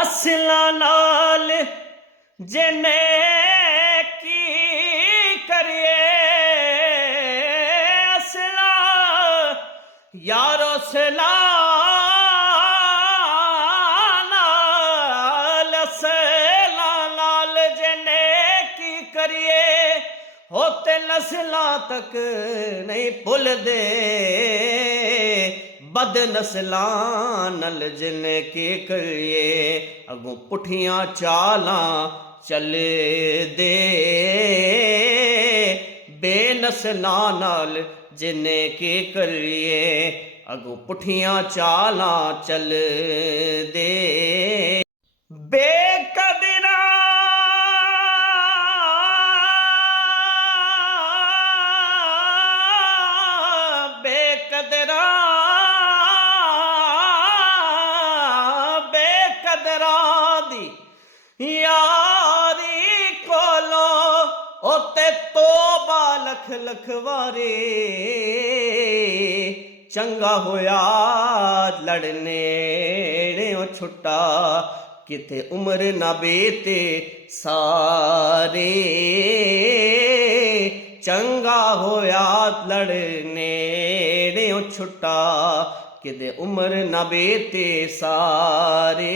असलां नाल जिन्ने की करिए असलां यारो असलां नाल जिन्ने की करिए होते नस्लां तक नहीं भुलदे बद नस्लां नल जिन्ने की करिए अगों पुठियां चालां चले दे बेनस्लां नाल जिन्ने की करिए अगों पुठियां चालां चल दे बेकदरा बेकदरा बेकदरा दी यारी कोलो ओते तोबा लख लख वारे चंगा होया लड़ने छुट्टा किते उम्र ना बेते सारे चंगा होया लड़ने छुट्टा किते उम्र ना बेते सारे।